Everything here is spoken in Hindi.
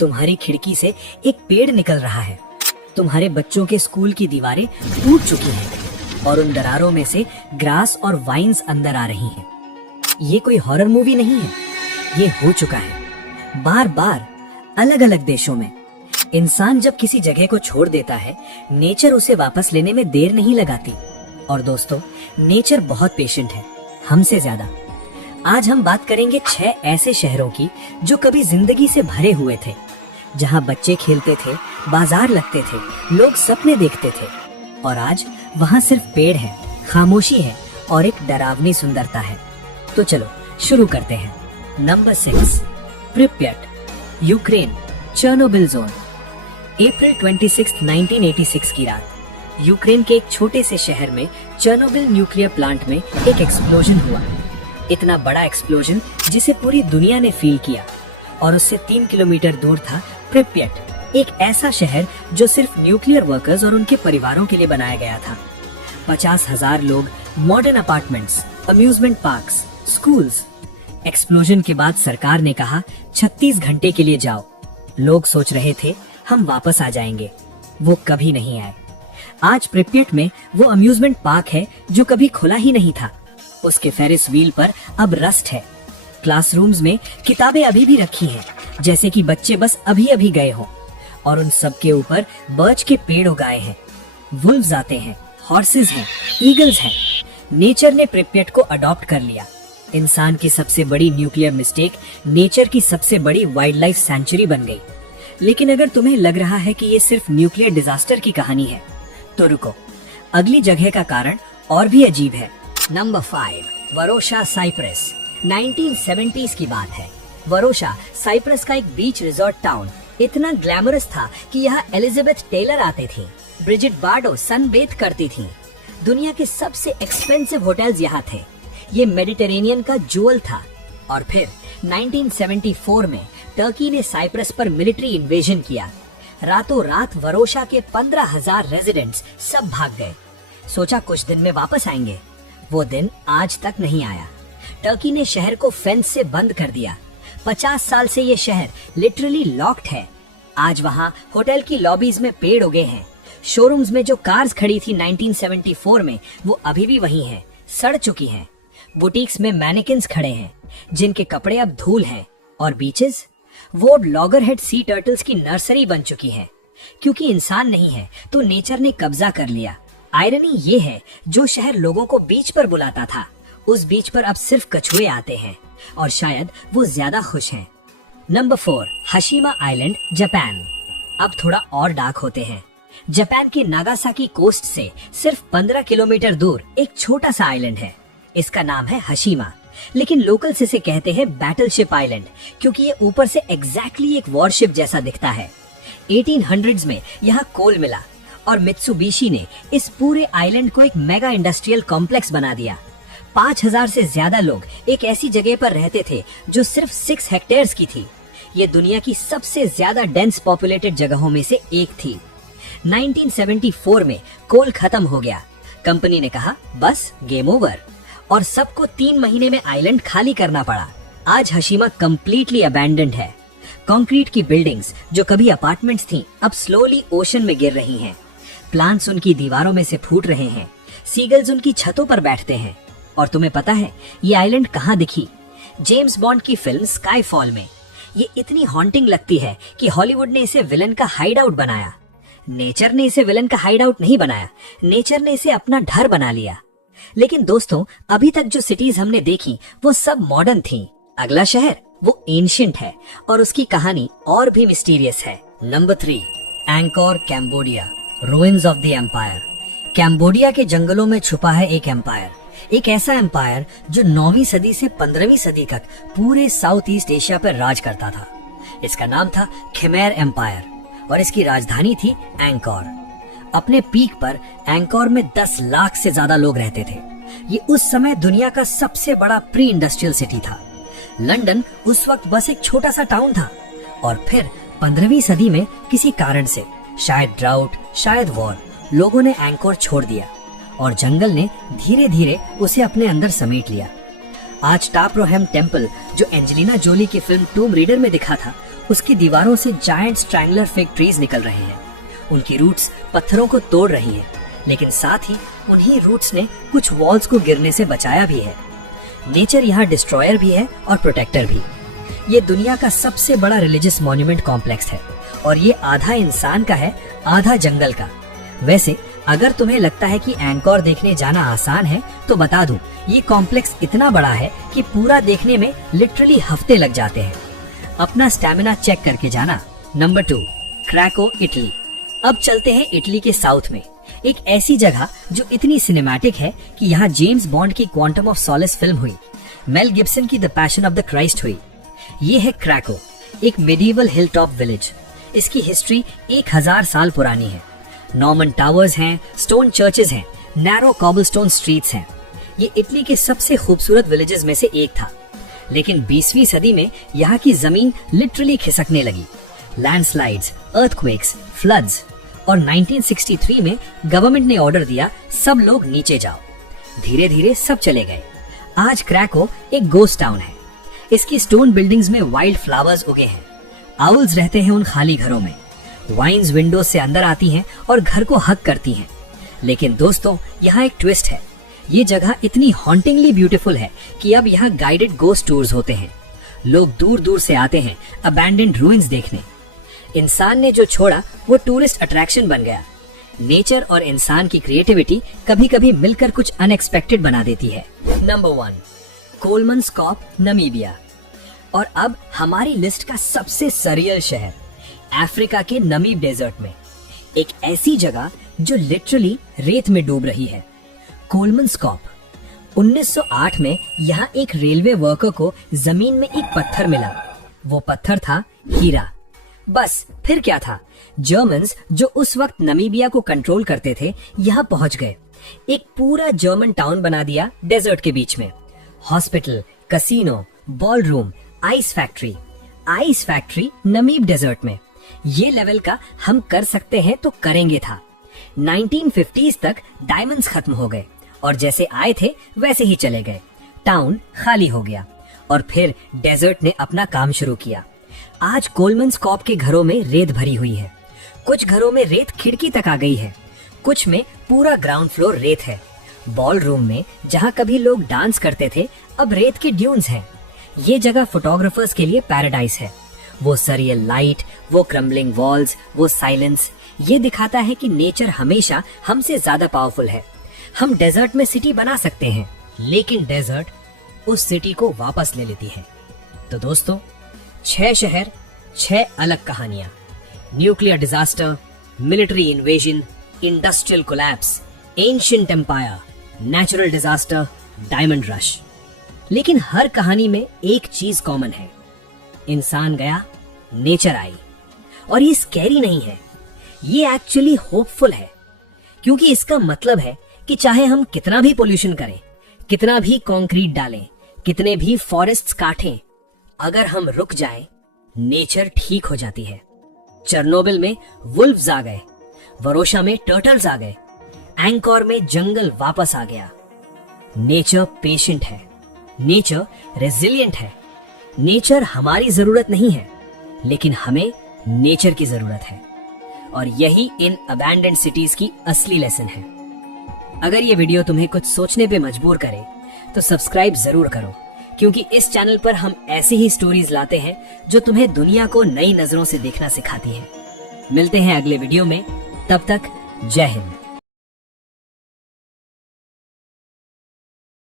तुम्हारी खिड़की से एक पेड़ निकल रहा है। तुम्हारे बच्चों के स्कूल की दीवारें टूट चुकी हैं और उन दरारों में से ग्रास और वाइन्स अंदर आ रही हैं। ये कोई हॉरर मूवी नहीं है, ये हो चुका है बार बार अलग अलग देशों में। इंसान जब किसी जगह को छोड़ देता है, नेचर उसे वापस लेने में देर नहीं लगाती। और दोस्तों, नेचर बहुत पेशेंट है, हमसे ज्यादा। आज हम बात करेंगे 6 ऐसे शहरों की जो कभी जिंदगी से भरे हुए थे, जहां बच्चे खेलते थे, बाजार लगते थे, लोग सपने देखते थे, और आज वहां सिर्फ पेड़ है, खामोशी है और एक डरावनी सुंदरता है। तो चलो शुरू करते हैं। Number 6, Pripyat, Ukraine, Chernobyl zone. अप्रैल 26, 1986 की रात यूक्रेन के एक छोटे से शहर में चर्नोबिल न्यूक्लियर प्लांट में एक एक्सप्लोजन हुआ। इतना बड़ा एक्सप्लोजन जिसे पूरी दुनिया ने फील किया। और उससे 3 किलोमीटर दूर था प्रिप्यट, एक ऐसा शहर जो सिर्फ न्यूक्लियर वर्कर्स और उनके परिवारों के लिए बनाया गया था। 50,000 लोग, modern apartments, amusement parks, schools. Explosion के बाद सरकार ने कहा 36 घंटे के लिए जाओ। लोग सोच रहे थे हम वापस आ जाएंगे, वो कभी नहीं आए। आज प्रिप्यट में वो अम्यूजमेंट पार्क है जो कभी खुला ही नहीं था। उसके फेरिस व्हील पर अब रस्ट है। क्लासरूम्स में किताबें अभी भी रखी हैं, जैसे कि बच्चे बस अभी अभी गए हों। और उन सब के ऊपर बर्च के पेड़ उगाए हैं। वुल्व्स आते हैं, हॉर्सेस हैं, ईगल्स हैं। नेचर ने प्रिप्यट को अडॉप्ट कर लिया। इंसान की सबसे बड़ी न्यूक्लियर मिस्टेक नेचर की सबसे बड़ी वाइल्ड लाइफ सेंचुरी बन गई। लेकिन अगर तुम्हें लग रहा है कि ये सिर्फ न्यूक्लियर डिजास्टर की कहानी है, तो रुको, अगली जगह का कारण और भी अजीब है। Number 5, वरोशा, Cyprus. 1970s की बात है। वरोशा साइप्रस का एक बीच रिजॉर्ट टाउन इतना ग्लैमरस था कि यहाँ एलिजाबेथ टेलर आते थे, ब्रिजिट बार्डो सनबेथ करती थी। दुनिया के सबसे एक्सपेंसिव होटल्स यहाँ थे। ये मेडिटेरेनियन का जूअल था। और फिर 1974 में टर्की ने साइप्रस पर मिलिट्री इन्वेजन किया। रातों रात वरोशा के 15,000 रेजिडेंट्स सब भाग गए। सोचा कुछ दिन में वापस आएंगे। वो दिन आज तक नहीं आया। टर्की ने शहर को फेंस से बंद कर दिया। 50 साल से ये शहर लिटरली लॉक्ड है। आज वहाँ होटल की लॉबीज में पेड़ उगे हैं। शोरूम्स में जो कार्स खड़ी थी 1974 में, वो अभी भी वही हैं, सड़ चुकी हैं। बुटीक्स में मैनेकिन्स खड़े हैं, जिनके कपड़े अब धूल हैं। और बीचेस, वो लॉगरहेड सी टर्टल्स की नर्सरी बन चुकी है। क्योंकि इंसान नहीं है तो नेचर ने कब्जा कर लिया। आयरनी ये है, जो शहर लोगों को बीच पर बुलाता था, उस बीच पर अब सिर्फ कछुए आते हैं, और शायद वो ज्यादा खुश हैं। Number 4, Hashima island, Japan. अब थोड़ा और डार्क होते हैं। जापान के नागासाकी कोस्ट से सिर्फ 15 किलोमीटर दूर एक छोटा सा आइलैंड है। इसका नाम है हशीमा, लेकिन लोकल्स इसे कहते हैं बैटलशिप आइलैंड, क्योंकि ये ऊपर से एग्जैक्टली एक वॉरशिप जैसा दिखता है। 1800s में यहाँ कोल मिला और मित्सुबिशी ने इस पूरे आइलैंड को एक मेगा इंडस्ट्रियल कॉम्प्लेक्स बना दिया। 5,000 से ज्यादा लोग एक ऐसी जगह पर रहते थे जो सिर्फ 6 हेक्टेयर्स की थी। ये दुनिया की सबसे ज्यादा डेंस पॉपुलेटेड जगहों में से एक थी। 1974 में कोल खत्म हो गया। कंपनी ने कहा बस गेम ओवर, और सबको 3 महीने में आइलैंड खाली करना पड़ा। आज हशीमा कंप्लीटली अबैंडन्ड है। कंक्रीट की बिल्डिंग्स जो कभी अपार्टमेंट्स थीं, अब स्लोली ओशन में गिर रही हैं। प्लांट्स उनकी दीवारों में से फूट रहे हैं। सीगल्स उनकी छतों पर बैठते हैं। और तुम्हें पता है ये आइलैंड कहाँ दिखी? जेम्स बॉन्ड की फिल्म स्काईफॉल में। ये इतनी हॉन्टिंग लगती है कि हॉलीवुड ने इसे विलन का हाइड आउट बनाया। नेचर ने इसे विलन का हाइड आउट नहीं बनाया, नेचर ने इसे अपना घर बना लिया। लेकिन दोस्तों, अभी तक जो सिटीज हमने देखी वो सब मॉडर्न थी। अगला शहर वो एंशिएंट है और उसकी कहानी और भी मिस्टीरियस है। Number 3, Angkor, Cambodia, ruins of the empire. Cambodia के जंगलों में छुपा है एक एम्पायर, एक ऐसा एम्पायर जो 9वीं सदी से 15वीं सदी तक पूरे साउथ ईस्ट एशिया पर राज करता था। इसका नाम था खमेर एम्पायर और इसकी राजधानी थी एंकोर। अपने पीक पर एंकोर में 10 लाख से ज्यादा लोग रहते थे। ये उस समय दुनिया का सबसे बड़ा प्री इंडस्ट्रियल सिटी था। लंदन उस वक्त बस एक छोटा सा टाउन था। और फिर 15वीं सदी में किसी कारण से, शायद ड्राउट, शायद वॉर, लोगों ने एंकोर छोड़ दिया और जंगल ने धीरे धीरे उसे अपने अंदर समेट लिया। आज टापरोहम टेम्पल, जो एंजेलिना जोली की फिल्म टूम रीडर में दिखा था, उसकी दीवारों से जायंट स्ट्रैंगलर फिग ट्रीज निकल रहे हैं। उनकी रूट्स पत्थरों को तोड़ रही हैं, लेकिन साथ ही उन्हीं रूट्स ने कुछ वॉल्स को गिरने से बचाया भी है। नेचर यहाँ डिस्ट्रॉयर भी है और प्रोटेक्टर भी। ये दुनिया का सबसे बड़ा रिलीजियस मॉन्यूमेंट कॉम्प्लेक्स है और ये आधा इंसान का है, आधा जंगल का। वैसे अगर तुम्हें लगता है कि एंकोर देखने जाना आसान है तो बता दूं, ये कॉम्प्लेक्स इतना बड़ा है कि पूरा देखने में लिटरली हफ्ते लग जाते हैं। अपना स्टैमिना चेक करके जाना। Number 2, Krakow, Italy. अब चलते हैं इटली के साउथ में, एक ऐसी जगह जो इतनी सिनेमैटिक है कि यहाँ जेम्स बॉन्ड की क्वांटम ऑफ सॉलेस फिल्म हुई, मेल गिब्सन की the passion of the Christ हुई। ये है क्रैको, एक मेडिवल हिल टॉप विलेज। इसकी हिस्ट्री 1000 साल पुरानी है। नॉर्मन टावर्स हैं, स्टोन चर्चेज हैं, नैरो कॉबलस्टोन स्ट्रीट्स हैं। ये इटली के सबसे खूबसूरत विलेजेस में से एक था, लेकिन 20वीं सदी में यहाँ की जमीन लिटरली खिसकने लगी। लैंडस्लाइड्स, अर्थक्वेक्स, फ्लड्स, और 1963 में गवर्नमेंट ने ऑर्डर दिया सब लोग नीचे जाओ। धीरे धीरे सब चले गए। आज क्रैको एक गोस्ट टाउन है। इसकी स्टोन बिल्डिंग्स में वाइल्ड फ्लावर्स उगे हैं। आउल्स रहते हैं उन खाली घरों में। वाइन्स विंडोज से अंदर आती हैं और घर को हक करती हैं। लेकिन दोस्तों, यहाँ एक ट्विस्ट है। ये जगह इतनी हॉन्टिंगली ब्यूटीफुल है कि अब यहाँ गाइडेड गोस्ट टूर्स होते हैं। लोग दूर दूर से आते हैं अबैंडन्ड रूइंस देखने। इंसान ने जो छोड़ा वो टूरिस्ट अट्रैक्शन बन गया। नेचर और इंसान की क्रिएटिविटी कभी कभी मिलकर कुछ अनएक्सपेक्टेड बना देती है। Number 1, Kolmanskop, Namibia. और अब हमारी लिस्ट का सबसे सरियल शहर, अफ्रीका के नमीब डेजर्ट में, एक ऐसी जगह जो लिटरली रेत में डूब रही है। कोलमनस्कॉप। 1908 में यहाँ एक रेलवे वर्कर को जमीन में एक पत्थर मिला। वो पत्थर था हीरा। बस फिर क्या था, जर्मन्स जो उस वक्त नमीबिया को कंट्रोल करते थे यहाँ पहुंच गए। एक पूरा जर्मन टाउन बना दिया डेजर्ट के बीच में। Hospital, casino, ballroom, ice factory Namib desert में। ये लेवल का हम कर सकते हैं तो करेंगे था। 1950s तक डायमंड्स खत्म हो गए और जैसे आए थे वैसे ही चले गए। टाउन खाली हो गया और फिर डेजर्ट ने अपना काम शुरू किया। आज कोलमनस्कॉप के घरों में रेत भरी हुई है। कुछ घरों में रेत खिड़की तक आ गई है, कुछ में पूरा ग्राउंड फ्लोर रेत है। बॉल रूम में जहाँ कभी लोग डांस करते थे अब रेत के ड्यून्स हैं। ये जगह फोटोग्राफर्स के लिए पैराडाइज है। वो सरियल लाइट, वो क्रम्बलिंग वॉल्स, वो साइलेंस, ये दिखाता है कि नेचर हमेशा हमसे ज्यादा पावरफुल है। हम डेजर्ट में सिटी बना सकते हैं, लेकिन डेजर्ट उस सिटी को वापस ले लेती है। तो दोस्तों, 6 शहर, 6 अलग कहानियां। Nuclear disaster, military invasion, industrial collapse, ancient empire, natural disaster, diamond rush. लेकिन हर कहानी में एक चीज कॉमन है, इंसान गया, नेचर आई। और ये स्कैरी नहीं है, ये एक्चुअली होपफुल है, क्योंकि इसका मतलब है कि चाहे हम कितना भी पोल्यूशन करें, कितना भी कंक्रीट डालें, कितने भी फॉरेस्ट्स काटें, अगर हम रुक जाएं, नेचर ठीक हो जाती है। चेरनोबिल में वुल्व्स आ गए, वरोशा में टर्टल्स आ गए, एंकोर में जंगल वापस आ गया। नेचर पेशेंट है, नेचर रेजिलिएंट है। नेचर हमारी जरूरत नहीं है, लेकिन हमें नेचर की जरूरत है। और यही इन अबैंडन्ड सिटीज की असली लेसन है। अगर ये वीडियो तुम्हें कुछ सोचने पे मजबूर करे तो सब्सक्राइब जरूर करो, क्योंकि इस चैनल पर हम ऐसी ही स्टोरीज लाते हैं जो तुम्हें दुनिया को नई नजरों से देखना सिखाती है। मिलते हैं अगले वीडियो में, तब तक जय हिंद।